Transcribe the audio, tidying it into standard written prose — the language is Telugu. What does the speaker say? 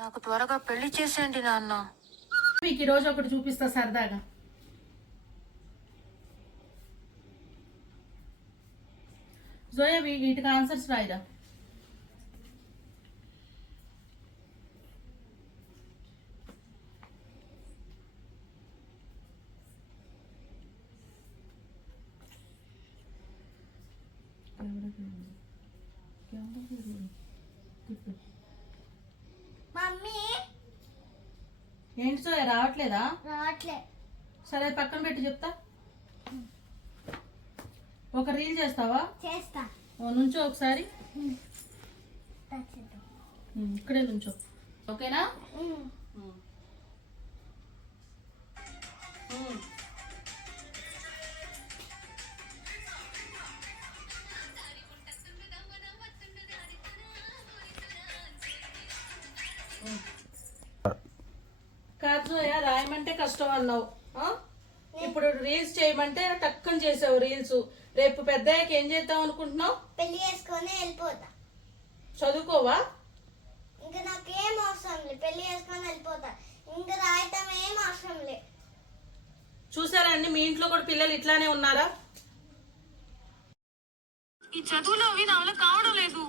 నాకు త్వరగా పెళ్లి చేసేయండి నాన్న. మీకు ఈరోజు ఒకటి చూపిస్తా సరదాగా. జోయా వీటికి ఆన్సర్స్ రాయిరా. మమ్మీ ఏంటి జోయా రావట్లేదా? రావట్లే. సరే పక్కన పెట్టి చెప్తా. ఒక రీల్ చేస్తావా? చేస్తా. నుంచో ఒకసారి. ఇక్కడే నుంచో. ఓకేనా? కాదు జోయా, రాయమంటే కష్టం అన్నావు. ఇప్పుడు రీల్స్ చేయమంటే టక్కన చేసావు రీల్స్. రేపు పెద్దయ్యాక ఏం చేద్దాం అనుకుంటున్నావు? పెళ్లి చేసుకొని వెళ్ళిపోతా. చదువుకోవా? ఇంకా నాకేం అవసరం లేదు, పెళ్లి చేసుకొని వెళ్ళిపోతా. ఇంకా రాయటం ఏం అవసరం లేదు. చూసారా అండి, మీ ఇంట్లో కూడా పిల్లలు ఇట్లానే ఉన్నారా? ఈ చదువులు అవి నా వల్ల కావడం లేదు.